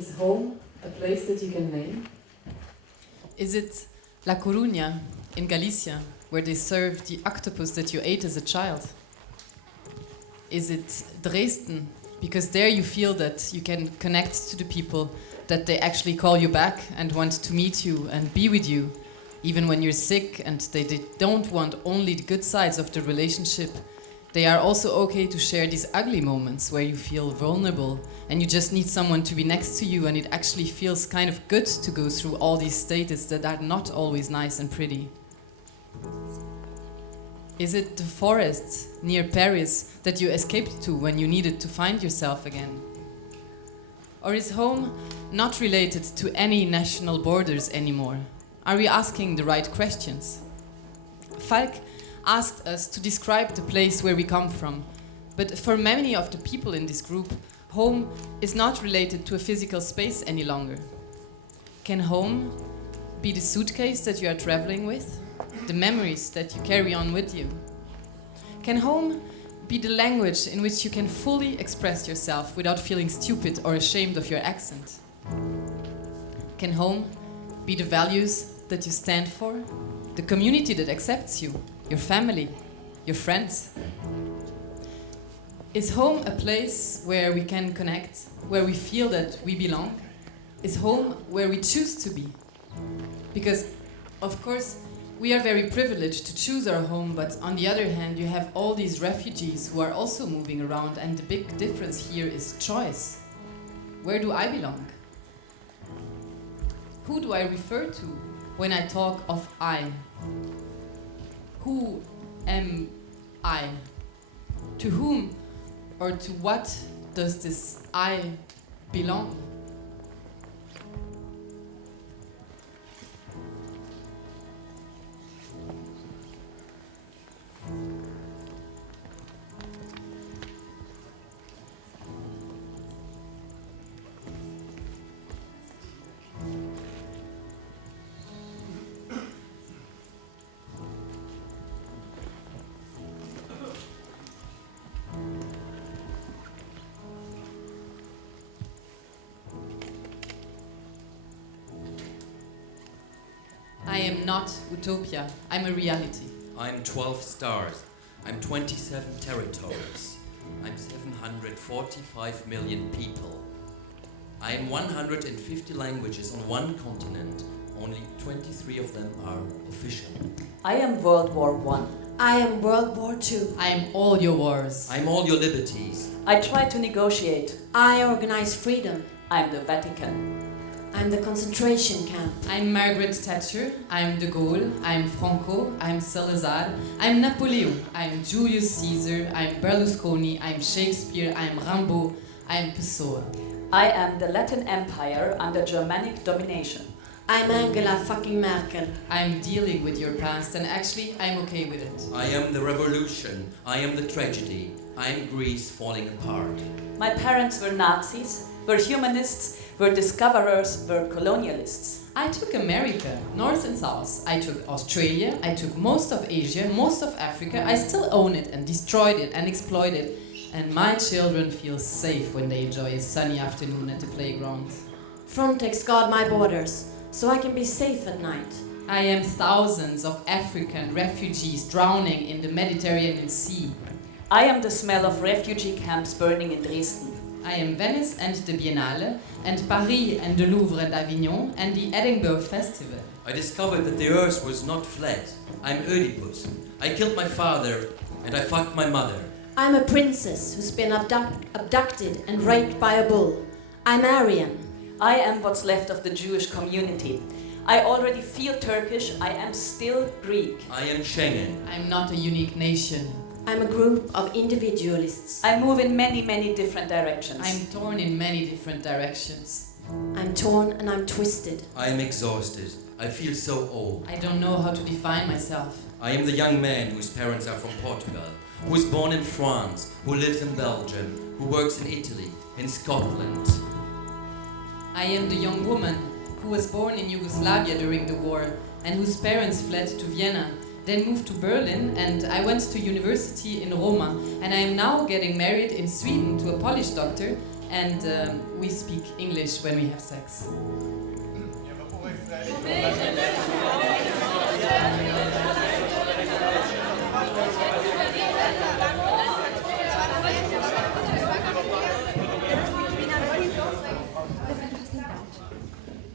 Is home a place that you can name? Is it La Coruña in Galicia, where they serve the octopus that you ate as a child? Is it Dresden, because there you feel that you can connect to the people, that they actually call you back and want to meet you and be with you, even when you're sick, and they don't want only the good sides of the relationship. They are also okay to share these ugly moments where you feel vulnerable and you just need someone to be next to you, and it actually feels kind of good to go through all these states that are not always nice and pretty. Is it the forests near Paris that you escaped to when you needed to find yourself again? Or is home not related to any national borders anymore? Are we asking the right questions? Falk asked us to describe the place where we come from, but for many of the people in this group, home is not related to a physical space any longer. Can home be the suitcase that you are traveling with? The memories that you carry on with you? Can home be the language in which you can fully express yourself without feeling stupid or ashamed of your accent? Can home be the values that you stand for? The community that accepts you? Your family? Your friends? Is home a place where we can connect, where we feel that we belong? Is home where we choose to be? Because, of course, we are very privileged to choose our home, but on the other hand, you have all these refugees who are also moving around, and the big difference here is choice. Where do I belong? Who do I refer to when I talk of I? Who am I? To whom or to what does this I belong? I am not utopia, I'm a reality. I'm 12 stars. I'm 27 territories. I'm 745 million people. I am 150 languages on one continent. Only 23 of them are official. I am World War I. I am World War II. I am all your wars. I'm all your liberties. I try to negotiate. I organize freedom. I'm the Vatican. I'm the concentration camp. I'm Margaret Thatcher, I'm de Gaulle, I'm Franco, I'm Salazar, I'm Napoleon, I'm Julius Caesar, I'm Berlusconi, I'm Shakespeare, I'm Rimbaud, I'm Pessoa. I am the Latin Empire under Germanic domination. I'm Angela fucking Merkel. I'm dealing with your past, and actually I'm okay with it. I am the revolution. I am the tragedy. I am Greece falling apart. My parents were Nazis, were humanists, were discoverers, were colonialists. I took America, North and South. I took Australia, I took most of Asia, most of Africa. I still own it and destroyed it and exploited it. And my children feel safe when they enjoy a sunny afternoon at the playground. Frontex guard my borders, so I can be safe at night. I am thousands of African refugees drowning in the Mediterranean Sea. I am the smell of refugee camps burning in Dresden. I am Venice and the Biennale, and Paris and the Louvre and Avignon, and the Edinburgh Festival. I discovered that the earth was not flat. I'm Oedipus. I killed my father and I fucked my mother. I'm a princess who's been abducted and raped by a bull. I'm Aryan. I am what's left of the Jewish community. I already feel Turkish, I am still Greek. I am Schengen. I'm not a unique nation. I'm a group of individualists. I move in many, many different directions. I'm torn in many different directions. I'm torn and I'm twisted. I am exhausted. I feel so old. I don't know how to define myself. I am the young man whose parents are from Portugal, who was born in France, who lives in Belgium, who works in Italy, in Scotland. I am the young woman who was born in Yugoslavia during the war and whose parents fled to Vienna, then moved to Berlin, and I went to university in Roma, and I am now getting married in Sweden to a Polish doctor, and we speak English when we have sex.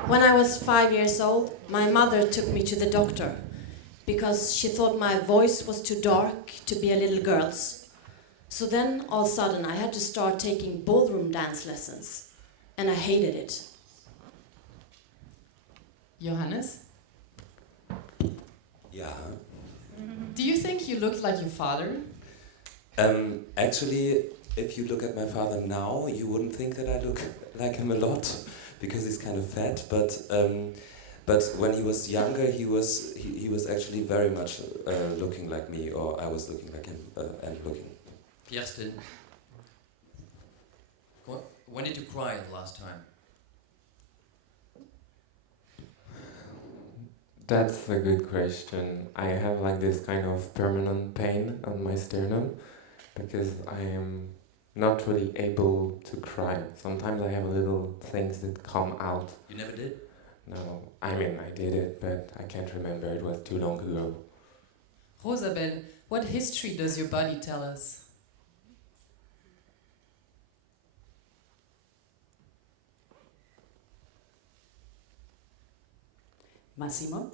When I was 5 years old, my mother took me to the doctor because she thought my voice was too dark to be a little girl's. So then, all of a sudden, I had to start taking ballroom dance lessons, and I hated it. Johannes, Yeah. do you think you look like your father? Actually, if you look at my father now, you wouldn't think that I look like him a lot, because he's kind of fat. But when he was younger, he was actually very much looking like me, or I was looking like him and looking. Kirsten, when did you cry the last time? That's a good question. I have like this kind of permanent pain on my sternum because I am not really able to cry. Sometimes I have little things that come out. You never did? No, I mean I did it, but I can't remember. It was too long ago. Rosabel, what history does your body tell us? Massimo,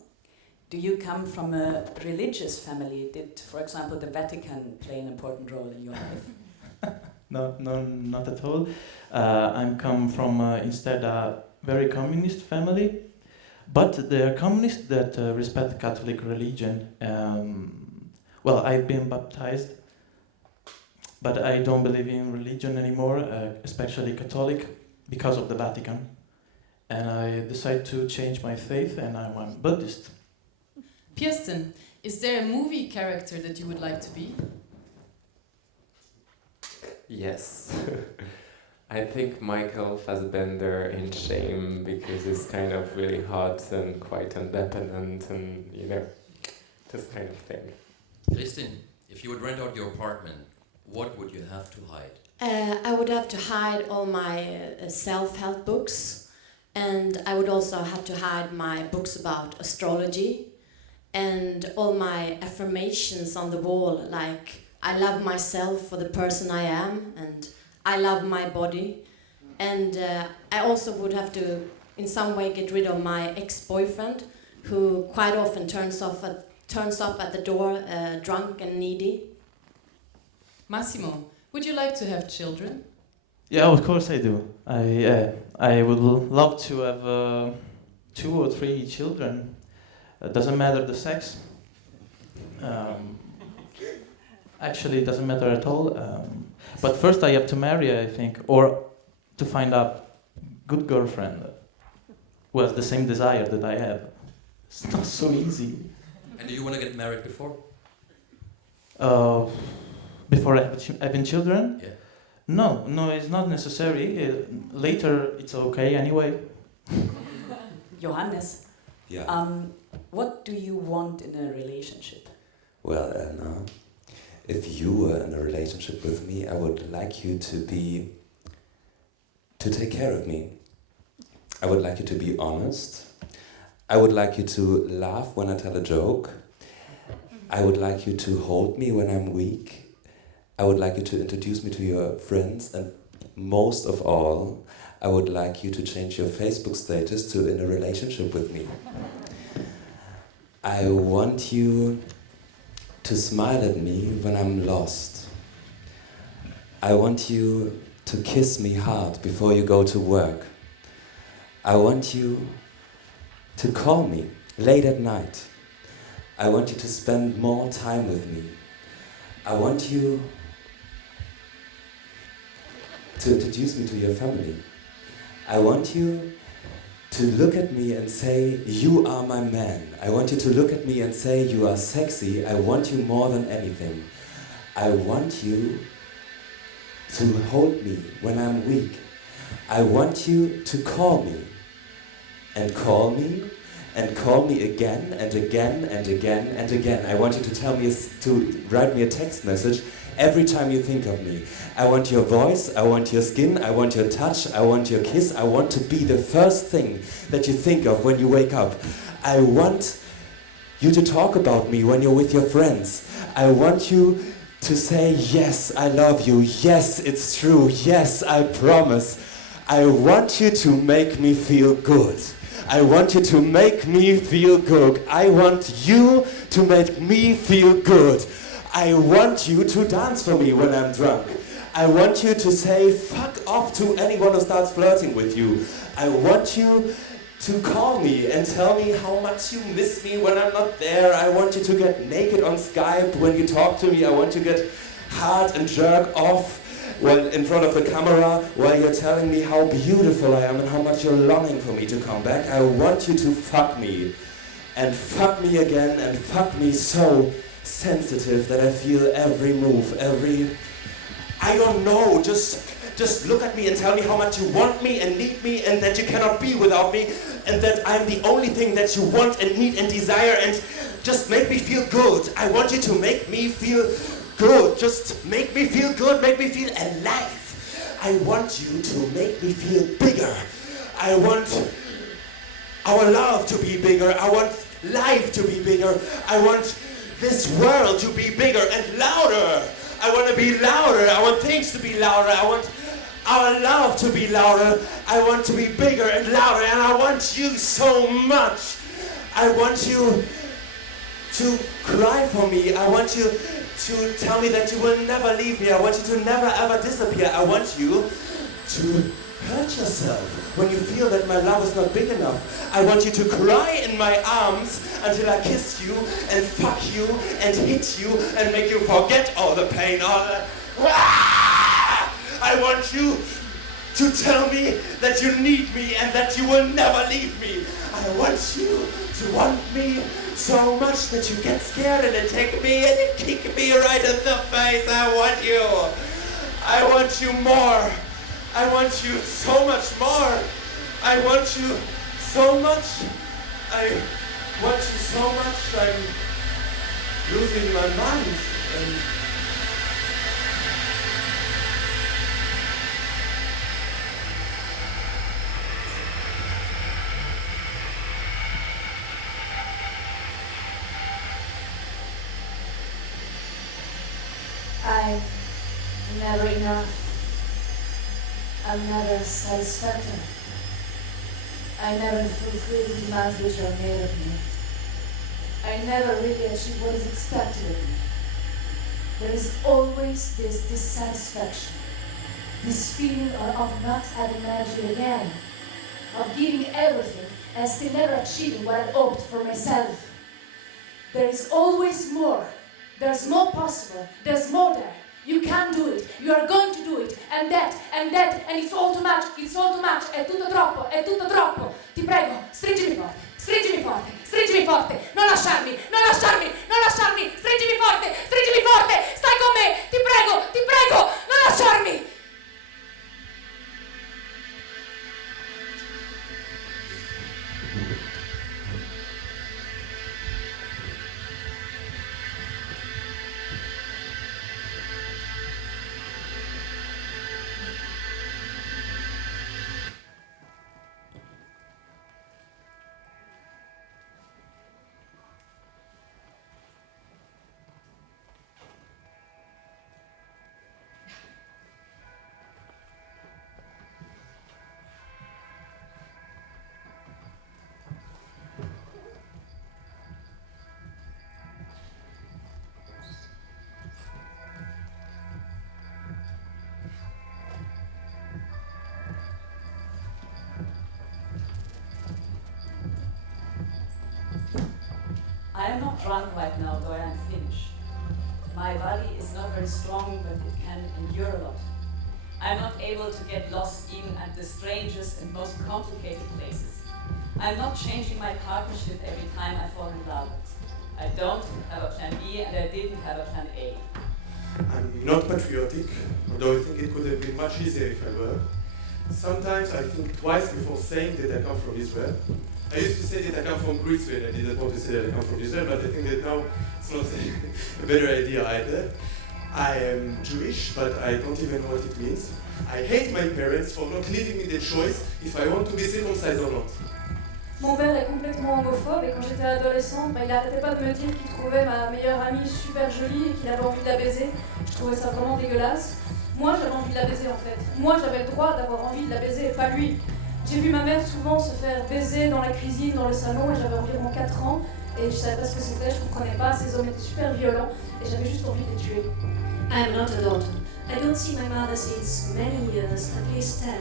do you come from a religious family? Did, for example, the Vatican play an important role in your life? No, not at all. I come from instead a very communist family, but they are communists that respect Catholic religion. Well, I've been baptized, but I don't believe in religion anymore, especially Catholic, because of the Vatican. And I decided to change my faith, and I'm a Buddhist. Kirsten, is there a movie character that you would like to be? Yes. I think Michael Fassbender in Shame, because it's kind of really hot and quite independent and, you know, this kind of thing. Kristin, if you would rent out your apartment, what would you have to hide? I would have to hide all my self-help books, and I would also have to hide my books about astrology and all my affirmations on the wall, like I love myself for the person I am, and I love my body. And I also would have to in some way get rid of my ex-boyfriend, who quite often turns up at the door drunk and needy. Massimo, would you like to have children? Yeah, of course I do. I would love to have 2 or 3 children. Doesn't matter the sex. Actually, it doesn't matter at all. But first I have to marry, I think, or to find a good girlfriend who has the same desire that I have. It's not so easy. And do you want to get married before? Before having children? Yeah. No, it's not necessary. Later, it's okay anyway. Johannes, Yeah. what do you want in a relationship? Well, if you were in a relationship with me, I would like you to take care of me. I would like you to be honest. I would like you to laugh when I tell a joke. I would like you to hold me when I'm weak. I would like you to introduce me to your friends, and most of all, I would like you to change your Facebook status to in a relationship with me. I want you to smile at me when I'm lost. I want you to kiss me hard before you go to work. I want you to call me late at night. I want you to spend more time with me. I want you to introduce me to your family. I want you to look at me and say, you are my man. I want you to look at me and say, you are sexy. I want you more than anything. I want you to hold me when I'm weak. I want you to call me and call me and call me again and again and again and again. I want you to tell me, to write me a text message every time you think of me. I want your voice, I want your skin, I want your touch, I want your kiss. I want to be the first thing that you think of when you wake up. I want you to talk about me when you're with your friends. I want you to say, yes, I love you, yes, it's true, yes, I promise. I want you to make me feel good. I want you to make me feel good. I want you to make me feel good. I want you to dance for me when I'm drunk. I want you to say fuck off to anyone who starts flirting with you. I want you to call me and tell me how much you miss me when I'm not there. I want you to get naked on Skype when you talk to me. I want you to get hard and jerk off when in front of the camera while you're telling me how beautiful I am and how much you're longing for me to come back. I want you to fuck me and fuck me again and fuck me so sensitive that I feel every move, I don't know, just look at me and tell me how much you want me and need me and that you cannot be without me and that I'm the only thing that you want and need and desire, and just make me feel good. I want you to make me feel good. Just make me feel good, make me feel alive. I want you to make me feel bigger. I want our love to be bigger. I want life to be bigger. I want this world to be bigger and louder. I want to be louder. I want things to be louder. I want our love to be louder. I want to be bigger and louder, and I want you so much. I want you to cry for me. I want you to tell me that you will never leave me. I want you to never ever disappear. I want you to hurt yourself when you feel that my love is not big enough. I want you to cry in my arms until I kiss you and fuck you and hit you and make you forget all the pain, all the... I want you to tell me that you need me and that you will never leave me. I want you to want me so much that you get scared and attack me and kick me right in the face. I want you. I want you more. I want you so much more. I want you so much. I want you so much. I'm losing my mind. And I'm never enough. I'm never satisfactory. I never fulfill the demands which are made of me. I never really achieve what is expected of me. There is always this dissatisfaction, this feeling of not having managed it again, of giving everything and still never achieving what I hoped for myself. There is always more. There's more possible. There's more there. You can do it. You are going to do it. And that, and it's all too much. It's all too much. È tutto troppo. È tutto troppo. Ti prego, stringimi forte. Stringimi forte. Stringimi forte. Non lasciarmi. Non lasciarmi. Non lasciarmi. Stringimi forte. Stringimi forte. Stai con me. Ti prego. Ti prego. Non lasciarmi. I am not drunk right now, though I am finished. My body is not very strong, but it can endure a lot. I am not able to get lost even at the strangest and most complicated places. I am not changing my partnership every time I fall in love. I don't have a plan B and I didn't have a plan A. I'm not patriotic, although I think it could have been much easier if I were. Sometimes I think twice before saying that I come from Israel. I used to say that I come from Greece when I didn't want to say that I come from Israel, but I think that now it's not a better idea either. I am Jewish, but I don't even know what it means. I hate my parents for not leaving me the choice if I want to be circumcised or not. Mon père est complètement homophobe et quand j'étais adolescente, il n'arrêtait pas de me dire qu'il trouvait ma meilleure amie super jolie et qu'il avait envie de la baiser. Je trouvais ça vraiment dégueulasse. Moi j'avais envie de la baiser en fait. Moi j'avais le droit d'avoir envie de la baiser et pas lui. J'ai vu ma mère souvent se faire baiser dans la cuisine, dans le salon et j'avais environ 4 ans et je savais pas ce que c'était, je comprenais pas, ces hommes étaient super violents et j'avais juste envie de les tuer. I am not a daughter. I don't see my mother since many years, at least 10.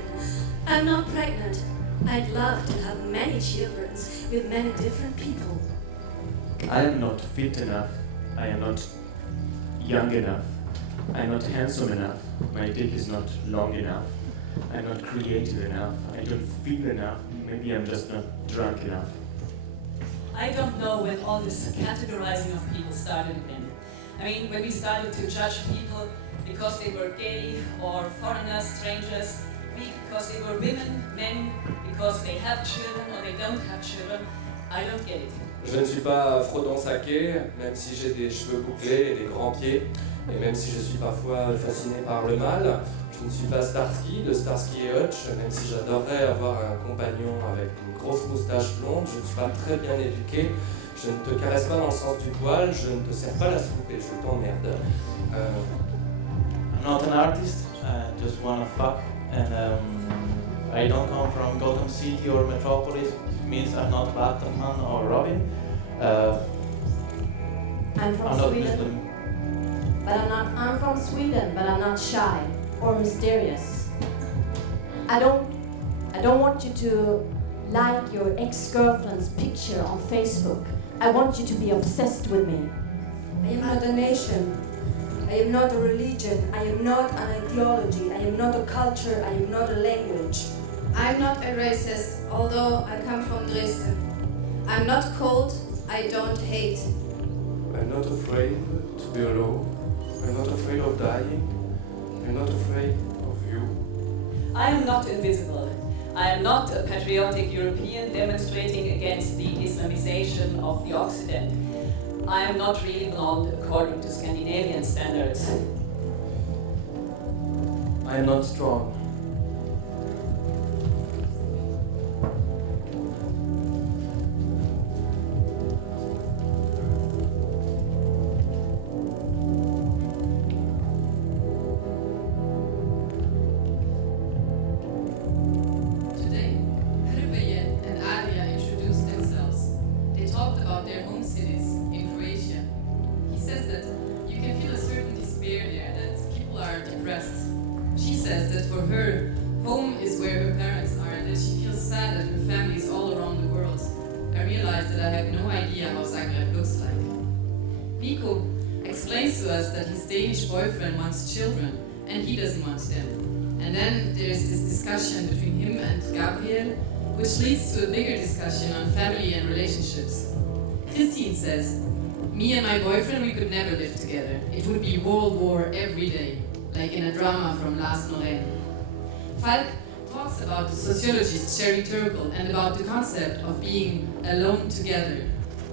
I'm not pregnant. I'd love to have many children with many different people. I am not fit enough. I am not young enough. I'm not handsome enough. My dick is not long enough. I'm not creative enough. I don't feel enough. Maybe I'm just not drunk enough. I don't know when all this categorizing of people started again. I mean, when we started to judge people because they were gay or foreigners, strangers, because they were women, men, because they have children or they don't have children, I don't get it. Je ne suis pas Frodon Saké, même si j'ai des cheveux bouclés et des grands pieds, et même si je suis parfois fasciné par le mal. Je ne suis pas Starsky de Starsky et Hutch, même si j'adorerais avoir un compagnon avec une grosse moustache blonde. Je ne suis pas très bien éduqué, je ne te caresse pas dans le sens du poil, je ne te sers pas la soupe et je t'emmerde. I'm not an artist, I just wanna fuck. And I don't come from Gotham City or Metropolis. It means I'm not Batman or Robin. I'm from Sweden. But I'm from Sweden, but I'm not shy or mysterious. I don't want you to like your ex-girlfriend's picture on Facebook. I want you to be obsessed with me. I am not a nation. I am not a religion. I am not an ideology. I am not a culture. I am not a language. I'm not a racist, although I come from Dresden. I'm not cold. I don't hate. I'm not afraid to be alone. I'm not afraid of dying. I'm not afraid of you. I am not invisible. I am not a patriotic European demonstrating against the Islamization of the Occident. I am not really blonde according to Scandinavian standards. I am not strong. Boyfriend wants children and he doesn't want them. And then there's this discussion between him and Gabriel, which leads to a bigger discussion on family and relationships. Christine says, me and my boyfriend, we could never live together. It would be World War every day, like in a drama from Lars Norén. Falk talks about the sociologist Sherry Turkle and about the concept of being alone together.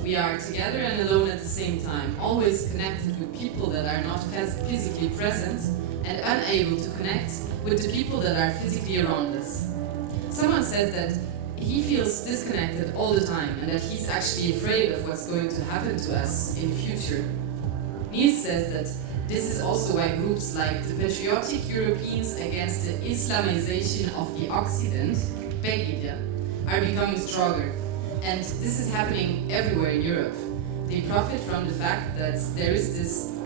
We are together and alone at the same time, always connected with people that are not physically present and unable to connect with the people that are physically around us. Someone said that he feels disconnected all the time and that he's actually afraid of what's going to happen to us in the future. Niels says that this is also why groups like the Patriotic Europeans Against the Islamization of the Occident, PEGIDA, are becoming stronger. And this is happening everywhere in Europe. They profit from the fact that there is this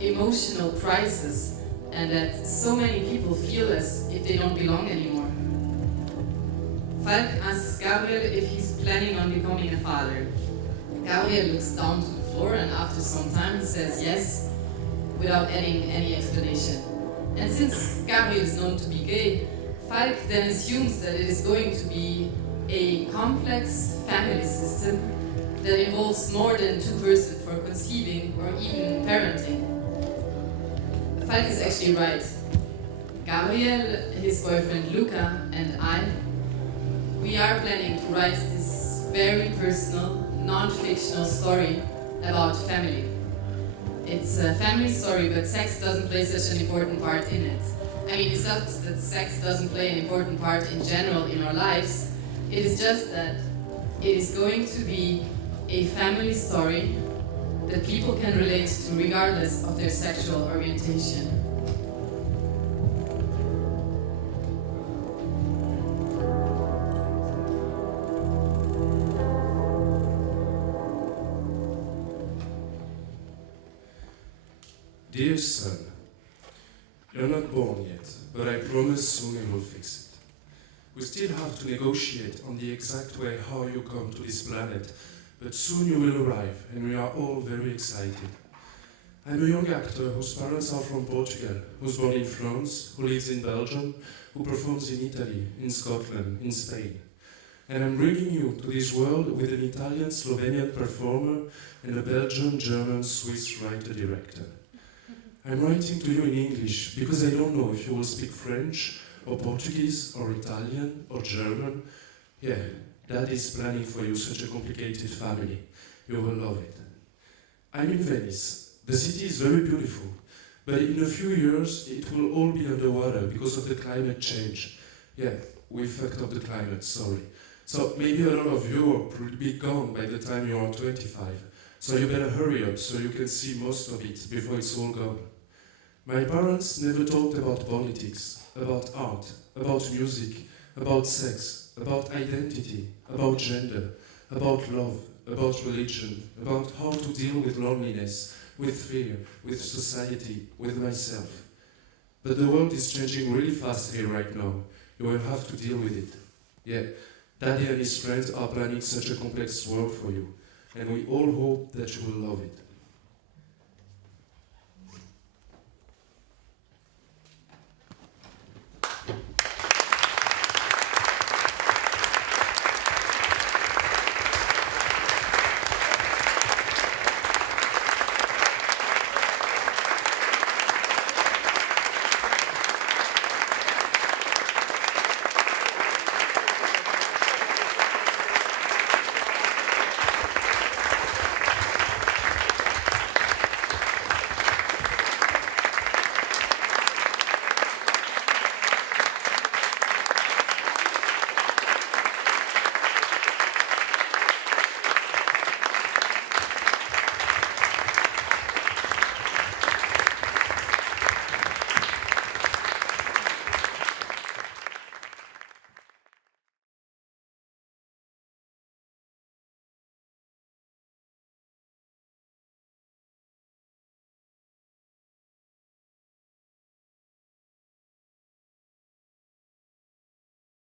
emotional crisis and that so many people feel as if they don't belong anymore. Falk asks Gabriel if he's planning on becoming a father. Gabriel looks down to the floor and after some time he says yes, without adding any explanation. And since Gabriel is known to be gay, Falk then assumes that it is going to be a complex family system that involves more than two persons for conceiving or even parenting. Falk is actually right. Gabriel, his boyfriend Luca, and I, we are planning to write this very personal, non-fictional story about family. It's a family story, but sex doesn't play such an important part in it. I mean, it's not that sex doesn't play an important part in general in our lives. It is just that it is going to be a family story that people can relate to regardless of their sexual orientation. Dear son, you're not born yet, but I promise soon I will fix it. We still have to negotiate on the exact way how you come to this planet, but soon you will arrive, and we are all very excited. I'm a young actor whose parents are from Portugal, who's born in France, who lives in Belgium, who performs in Italy, in Scotland, in Spain. And I'm bringing you to this world with an Italian-Slovenian performer and a Belgian-German-Swiss writer-director. I'm writing to you in English because I don't know if you will speak French or Portuguese or Italian or German. Yeah, Dad is planning for you such a complicated family. You will love it. I'm in Venice. The city is very beautiful, but in a few years it will all be underwater because of the climate change. Yeah, we fucked up the climate, sorry. So maybe a lot of Europe will be gone by the time you are 25. So you better hurry up so you can see most of it before it's all gone. My parents never talked about politics, about art, about music, about sex, about identity, about gender, about love, about religion, about how to deal with loneliness, with fear, with society, with myself. But the world is changing really fast here right now. You will have to deal with it. Yeah, Daddy and his friends are planning such a complex world for you, and we all hope that you will love it.